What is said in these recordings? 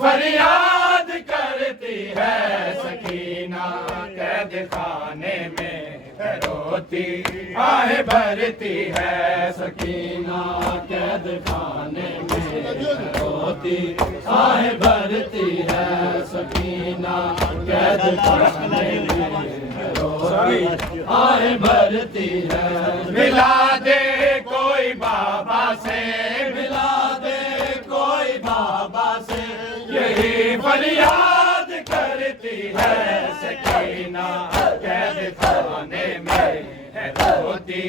فریاد کرتی ہے سکینہ قید خانے میں ہے روتی آہ بھرتی ہے سکینہ قید خانے میں ہے روتی آہ بھرتی ہے سکینہ قید خانے میں ہے روتی آہ بھرتی ہے ملا دے کوئی بابا سے ملا دے کوئی بابا سے یہی فریاد کرتی ہے سکینہ قید خانے میں ہے روتی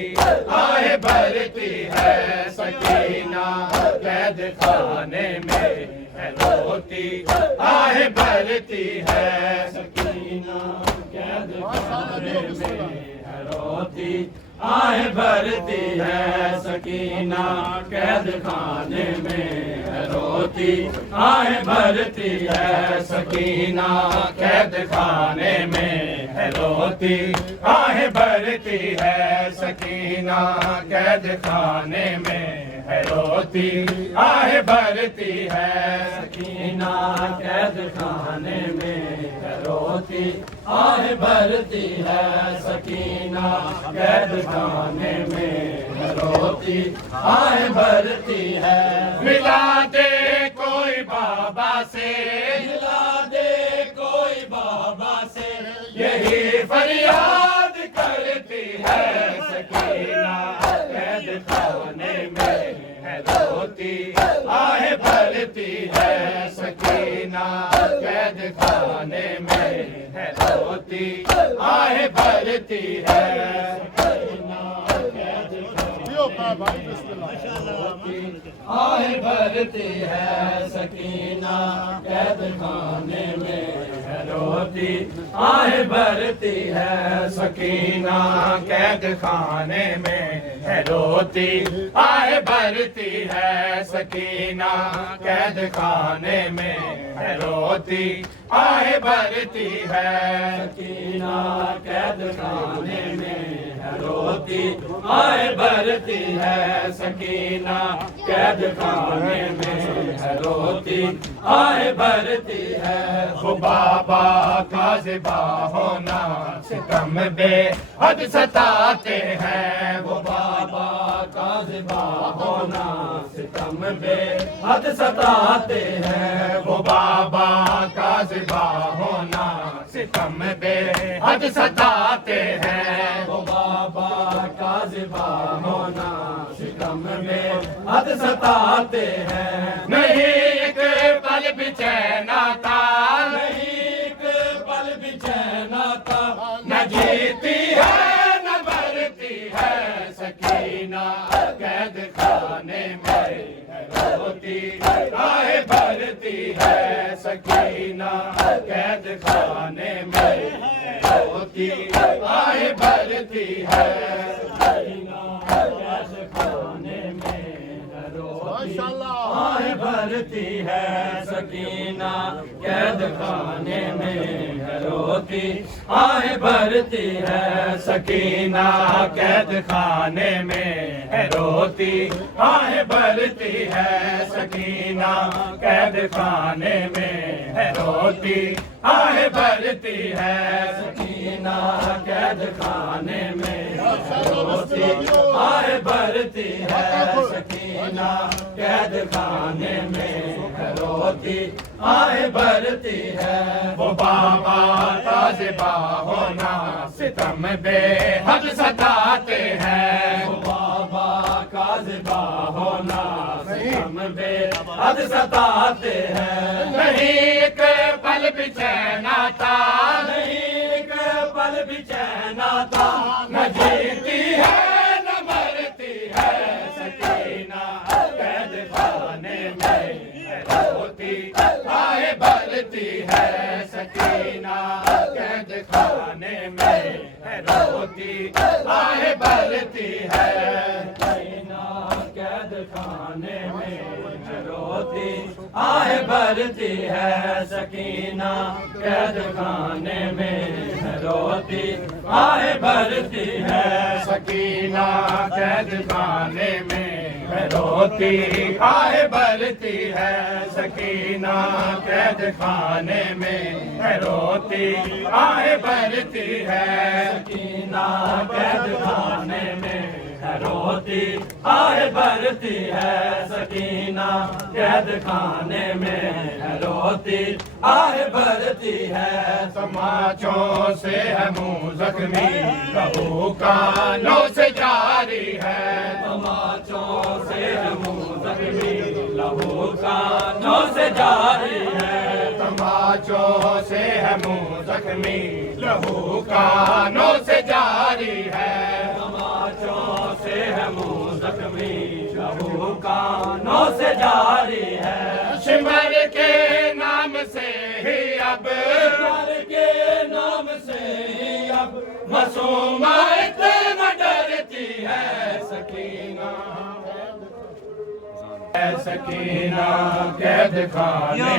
آہ بھرتی ہے سکینہ قید خانے میں ہے روتی آہ بھرتی ہے سکینہ قید خانے میں ہے روتی آہ بھرتی ہے سکینہ قید خانے میں ہے روتی آہ بھرتی ہے سکینہ قید خانے میں ہے روتی آہ بھرتی ہے سکینہ قید خانے میں ہے روتی آہ بھرتی ہے سکینہ قید خانے میں ہے روتی آہ بھرتی ہے سکینہ قید خانے میں ہے روتی آہ بھرتی ہے ملا دے کوئی بابا سے ملا دے کوئی بابا سے یہی فریاد کرتی ہے سکینہ قید خانے میں ہے روتی آہ بھرتی ہے سکینہ قید خانے میں ہے روتی آہ بھرتی ہے سکینہ قید آہ بھرتی ہے سکینہ قید خانے میں ہے روتی آہ بھرتی ہے سکینہ قید خانے میں ہے روتی آہ بھرتی ہے سکینہ قید خانے میں ہے روتی آہ بھرتی ہے سکینہ قید خانے میں ہے روتی آہ بھرتی ہے سکینہ قید خانے میں ہے روتی آہ بھرتی ہے وہ بابا کا ذبا ہونا ستم بے حد ستاتے ہیں وہ بابا کا ذبا ہونا ستم بے حد ستاتے ہیں وہ بابا کا ذبا ہونا ستم بے حد ستاتے ہیں وہ بابا کا ذبا ہونا ستم بے حد ستاتے ہیں نہیں ایک پل بھی چین آتا نہیں ایک پل بھی چین آتا نہ جیتی ہے نہ مرتی ہے سکینہ قید خانے میں ہے روتی آہ بھرتی ہے سکینہ قید خانے میں ہے روتی آہ بھرتی ہے سکینہ قید خانے میں ہے روتی آہ بھرتی ہے سکینہ قید خانے میں ہے روتی آہ بھرتی ہے سکینہ قید خانے میں ہے روتی آہ بھرتی ہے سکینہ قید خانے میں ہے روتی آہ بھرتی ہے سکینہ قید خانے میں ہے روتی آہ بھرتی ہے سکینہ قید خانے میں ہے روتی آہ بھرتی ہے وہ بابا کا ذبا ہونا ستم بے حد ستاتے ہیں وہ بابا کا ذبا ہونا ستم بے حد ستاتے ہیں نہیں ایک پل بھی چین آتا نہیں ایک پل بھی چین آتا نہ جیتی ہے نہ مرتی ہے سکینہ قید خانے میں ہے روتی آہ بھرتی ہے سکینہ قید خانے میں ہے روتی آہ بھرتی ہے سکینہ قید خانے میں ہے روتی آہ بھرتی ہے سکینہ قید خانے میں ہے روتی آہ بھرتی ہے سکینہ قید خانے میں ہے روتی روتی آہ بھرتی ہے سکینہ قید خانے میں ہے روتی آہ بھرتی ہے سکینہ قید خانے میں ہے روتی آہ بھرتی ہے سکینہ قید خانے میں ہے روتی آہ بھرتی ہے تماچوں سے ہے منہ زخمی لہو کانوں سے جاری ہے تماچوں سے ہے منہ زخمی لہو کانوں سے جاری ہے تماچوں سے ہے منہ زخمی لہو کانوں سے جاری ہے تماچوں سے ہے منہ زخمی لہو کانوں سے جاری ہے شمر کے نام سے ہی اب شمر کے نام سے ہی اب معصومات نہ ڈرتی ہے سکینہ سکینہ قید خانے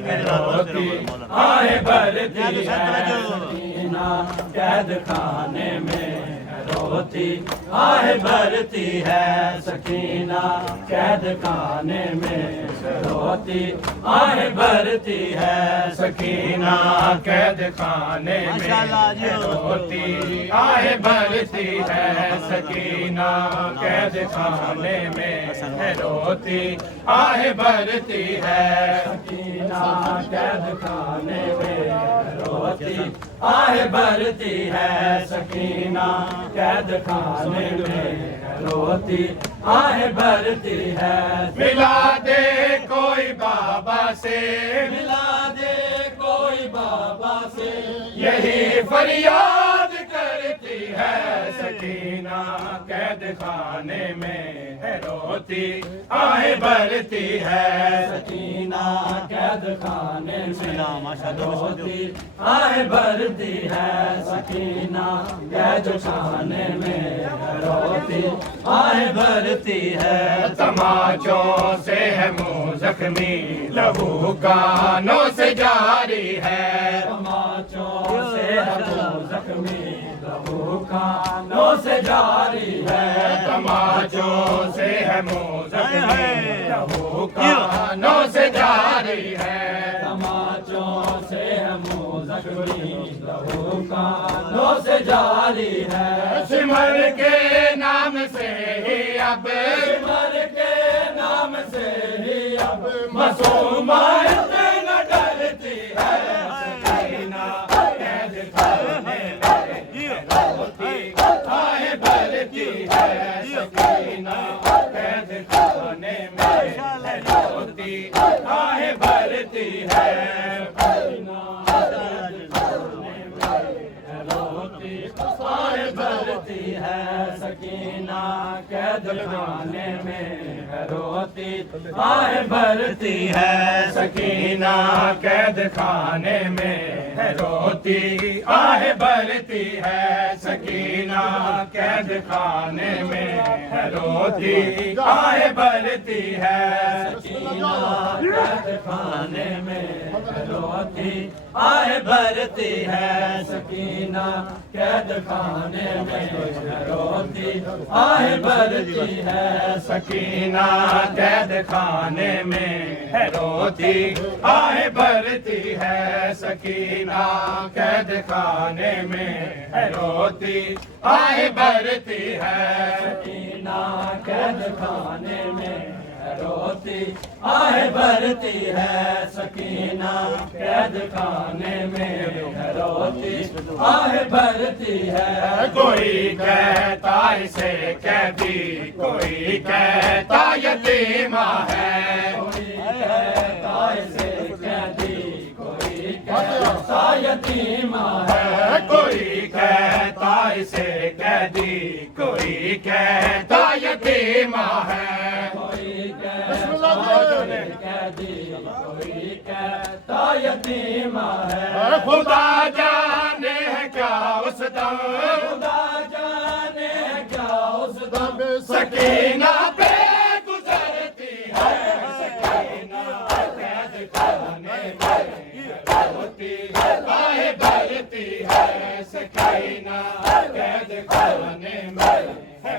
میں روتی آہ بھرتی ہے سکینہ قید خانے میں روتی آہ بھرتی ہے سکینہ قید خانے میں روتی آہ بھرتی ہے سکینہ قید خانے میں روتی آہ بھرتی ہے سکینہ قید خانے میں روتی آہ بھرتی ہے سکینہ قید خانے میں روتی آہ بھرتی ہے سکینہ قید خانے میں روتی آہ بھرتی ہے ملا دے کوئی بابا سے ملا دے کوئی بابا سے یہی فریاد کرتی ہے سکینہ قید خانے میں ہے روتی آہ بھرتی ہے سکینہ قید خانے میں روتی آہ بھرتی ہے سکینہ قید خانے میں روتی آہ بھرتی ہے تماچوں سے ہے منہ زخمی لہو کانوں سے جاری ہے تماچوں سے ہے منہ زخمی لہو کانوں سے جاری ہے تماچوں سے ہے منہ زخمی لہو کانوں سے جاری ہے تماچوں سے ہے منہ زخمی لہو کانوں سے جاری ہے سمر کے نام سے ہی اب سمر کے نام سے ہی اب معصومات نہ ڈرتی ہے سکینہ قید خانے میں روتی آہ بھرتی ہے سکینہ قید خانے میں روتی آہ بھرتی ہے آہ بھرتی ہے سکینہ قید خانے میں روتی آہ بھرتی ہے سکینہ قید خانے میں روتی آہ بھرتی ہے سکینہ قید خانے میں روتی آہ بھرتی ہے سکینہ قید خانے میں روتی آہ بھرتی ہے سکینہ قید خانے میں روتی آہ بھرتی ہے سکینہ قید خانے میں روتی آہ بھرتی ہے سکینہ قید خانے میں روتی آہ بھرتی ہے سکینہ قید خانے میں روتی آہ بھرتی ہے سکینہ قید خانے میں روتی آہ بھرتی ہے کوئی کہتا اسے قیدی کوئی کہتا یتیمہ ہے کوئی کہتا اسے قیدی کوئی کہتا یتیمہ ہے کوئی کہتا اسے قیدی کوئی کہتا یتیمہ ہے کوئی کوئی کہتا یتیمہ ہے خدا جانے کیا اس دم خدا جانے کیا اس دم سکینہ پہ گزرتی ہے سکینہ قید خانے میں روتی آہ بھرتی ہے سکینہ قید خانے میں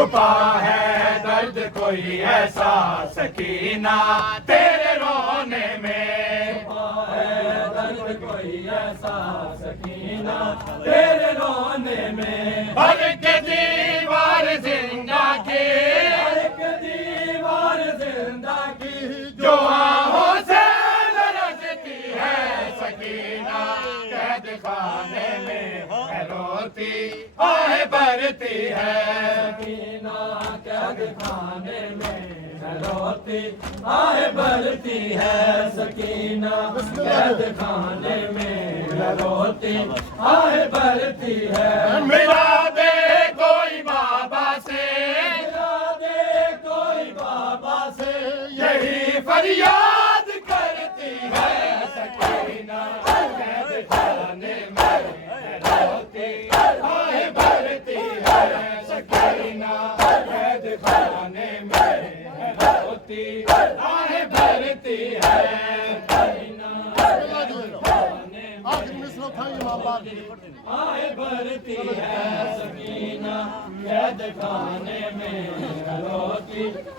چھپا ہے درد کوئی ایسا سکینہ تیرے رونے میں، چھپا ہے درد کوئی ایسا سکینہ تیرے رونے میں، ہر ایک دیوار زندہ کی، ہر ایک دیوار زندہ کی جو آہوں سے لرزتی ہے سکینہ، قید خانے میں ہے روتی آہ بھرتی ہے سکینہ، قید خانے میں ہے روتی آہ بھرتی ہے سکینہ، قید خانے میں ہے روتی آہ بھرتی ہے، ملا دے کوئی بابا سے، ملا دے کوئی بابا سے یہی فریاد کرتی ہے سکینہ، قید خانے میں ہے روتی آہ بھرتی ہے سکینہ، قید خانے میں ہے روتی آہ بھرتی ہے سکینہ، آخر مصر اٹھائیے امام باپ آہ بھرتی ہے سکینہ، قید خانے میں ہے روتی